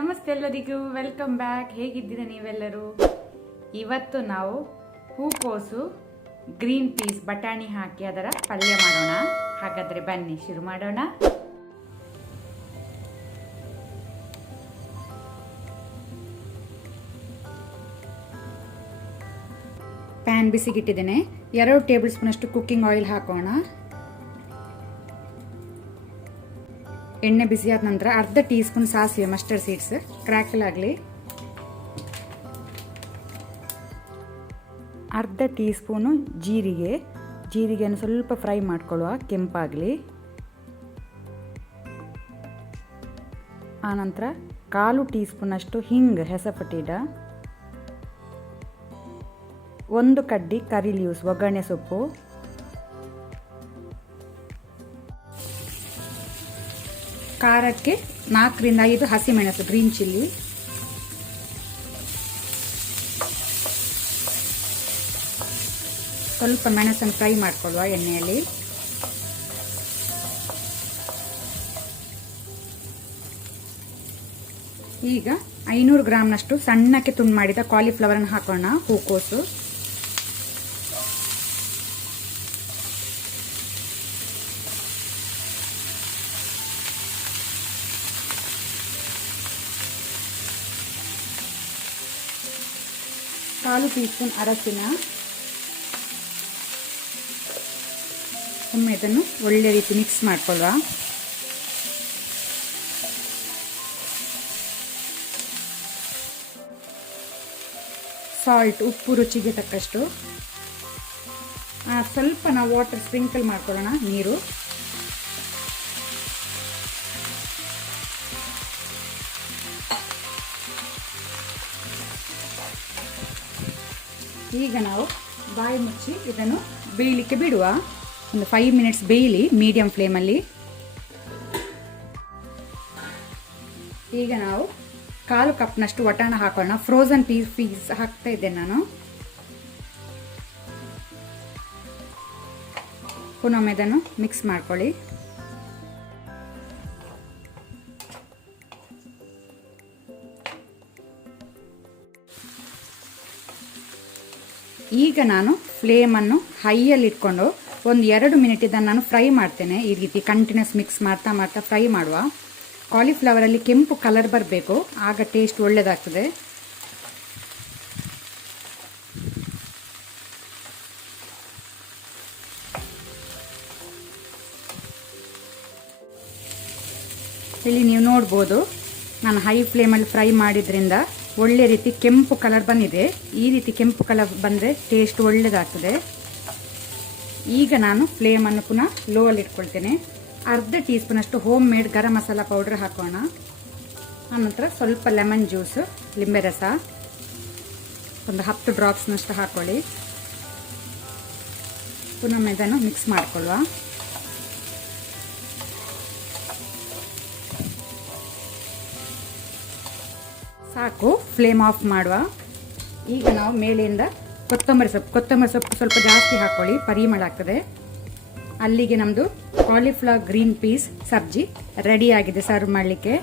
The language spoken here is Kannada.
ನಮಸ್ತೆ ಎಲ್ಲರಿಗೂ, ವೆಲ್ಕಮ್ ಬ್ಯಾಕ್. ಹೇಗಿದ್ದೀರಾ ನೀವೆಲ್ಲರೂ? ಇವತ್ತು ನಾವು ಹೂಕೋಸು, ಗ್ರೀನ್ ಪೀಸ್, ಬಟಾಣಿ ಹಾಕಿ ಅದರ ಪಲ್ಯ ಮಾಡೋಣ. ಹಾಗಾದರೆ ಬನ್ನಿ ಶುರು ಮಾಡೋಣ. ಪ್ಯಾನ್ ಬಿಸಿಗಿಟ್ಟಿದ್ದೇನೆ. 2 ಟೇಬಲ್ ಸ್ಪೂನ್ ಅಷ್ಟು ಕುಕ್ಕಿಂಗ್ ಆಯಿಲ್ ಹಾಕೋಣ. ಎಣ್ಣೆ ಬಿಸಿ ಆದ ನಂತರ ಅರ್ಧ ಟೀ ಸ್ಪೂನ್ ಸಾಸಿವೆ, ಮಸ್ಟರ್ಡ್ ಸೀಡ್ಸ್ ಕ್ರ್ಯಾಕಲ್ ಆಗಲಿ. ಅರ್ಧ ಟೀ ಸ್ಪೂನು ಜೀರಿಗೆಯನ್ನು ಸ್ವಲ್ಪ ಫ್ರೈ ಮಾಡ್ಕೊಳ್ಳುವ, ಕೆಂಪಾಗಲಿ. ಆನಂತರ 1/4 ಟೀ ಸ್ಪೂನ್ ಅಷ್ಟು ಹಿಂಗ್, ಹೆಸಪಟೀಡ, 1 ಕಡ್ಡಿ ಕರಿ ಲೀವ್ಸ್, ಒಗ್ಗರಣೆ ಸೊಪ್ಪು, ಖಾರಕ್ಕೆ 4 ರಿಂದ 5 ಹಸಿಮೆಣಸು, ಗ್ರೀನ್ ಚಿಲ್ಲಿ, ಸ್ವಲ್ಪ ಮೆಣಸನ್ನು ಫ್ರೈ ಮಾಡ್ಕೊಳ್ಳುವ ಎಣ್ಣೆಯಲ್ಲಿ. ಈಗ 500 ಗ್ರಾಮ್ನಷ್ಟು ಸಣ್ಣಕ್ಕೆ ತುಂಡು ಮಾಡಿದ ಕಾಲಿಫ್ಲವರನ್ನು ಹಾಕೋಣ. ಹೂಕೋಸು, ಕಾಲು ಟೀ ಸ್ಪೂನ್ ಅರಸಿನ. ಒಮ್ಮೆ ಇದನ್ನು ಒಳ್ಳೆ ರೀತಿ ಮಿಕ್ಸ್ ಮಾಡ್ಕೊಳ್ಳುವ. ಸಾಲ್ಟ್, ಉಪ್ಪು ರುಚಿಗೆ ತಕ್ಕಷ್ಟು. ಸ್ವಲ್ಪ ನಾವು ವಾಟರ್ ಸ್ಪ್ರಿಂಕಲ್ ಮಾಡ್ಕೊಳ್ಳೋಣ, ನೀರು. ಈಗ ನಾವು ಬಾಯಿ ಮುಚ್ಚಿ ಇದನ್ನು ಬೇಯಲಿಕ್ಕೆ ಬಿಡುವ. ಒಂದು 5 ಮಿನಿಟ್ಸ್ ಬೇಯಲಿ ಮೀಡಿಯಂ ಫ್ಲೇಮಲ್ಲಿ. ಈಗ ನಾವು 1/4 ಕಪ್ನಷ್ಟು ವಟಾಣ ಹಾಕೋಣ. ಫ್ರೋಝನ್ ಪೀಸ್ ಹಾಕ್ತಾ ಇದ್ದೇನೆ ನಾನು. ಪುನೊಮ್ಮೆ ಇದನ್ನು ಮಿಕ್ಸ್ ಮಾಡ್ಕೊಳ್ಳಿ. ಈಗ ನಾನು ಫ್ಲೇಮನ್ನು ಹೈಯಲ್ಲಿ ಇಟ್ಕೊಂಡು ಒಂದು 2 ಮಿನಿಟ್ ಇದನ್ನು ನಾನು ಫ್ರೈ ಮಾಡ್ತೇನೆ. ಈ ರೀತಿ ಕಂಟಿನ್ಯೂಸ್ ಮಿಕ್ಸ್ ಮಾಡ್ತಾ ಮಾಡ್ತಾ ಫ್ರೈ ಮಾಡುವ. ಕಾಲಿಫ್ಲವರಲ್ಲಿ ಕೆಂಪು ಕಲರ್ ಬರಬೇಕು, ಆಗ ಟೇಸ್ಟ್ ಒಳ್ಳೆಯದಾಗ್ತದೆ. ಇಲ್ಲಿ ನೀವು ನೋಡ್ಬೋದು, ನಾನು ಹೈ ಫ್ಲೇಮಲ್ಲಿ ಫ್ರೈ ಮಾಡಿದ್ರಿಂದ ಒಳ್ಳೆ ರೀತಿ ಕೆಂಪು ಕಲರ್ ಬಂದಿದೆ. ಈ ರೀತಿ ಕೆಂಪು ಕಲರ್ ಬಂದರೆ ಟೇಸ್ಟ್ ಒಳ್ಳೆಯದಾಗ್ತದೆ. ಈಗ ನಾನು ಫ್ಲೇಮನ್ನು ಪುನಃ ಲೋ ಅಲ್ಲಿ ಇಟ್ಕೊಳ್ತೇನೆ. ಅರ್ಧ ಟೀ ಸ್ಪೂನ್ ಅಷ್ಟು home made garam masala powder ಹಾಕೋಣ. ಆನಂತರ ಸ್ವಲ್ಪ ಲೆಮನ್ ಜ್ಯೂಸ್, ಲಿಂಬೆ ರಸ, ಒಂದು 10 ಡ್ರಾಪ್ಸ್ನಷ್ಟು ಹಾಕೊಳ್ಳಿ. ಪುನಃ ಇದನ್ನು ಮಿಕ್ಸ್ ಮಾಡಿಕೊಳ್ಳುವ. ಸಾಕು, ಫ್ಲೇಮ್ ಆಫ್ ಮಾಡುವ. ಈಗ ನಾವು ಮೇಲೆಯಿಂದ ಕೊತ್ತಂಬರಿ ಸೊಪ್ಪು ಸ್ವಲ್ಪ ಜಾಸ್ತಿ ಹಾಕೊಳ್ಳಿ, ಪರಿಮಳ ಆಗ್ತದೆ. ಅಲ್ಲಿಗೆ ನಮ್ಮದು ಕಾಲಿಫ್ಲವರ್ ಗ್ರೀನ್ ಪೀಸ್ ಸಬ್ಜಿ ರೆಡಿ ಆಗಿದೆ ಸರ್ವ್ ಮಾಡಲಿಕ್ಕೆ.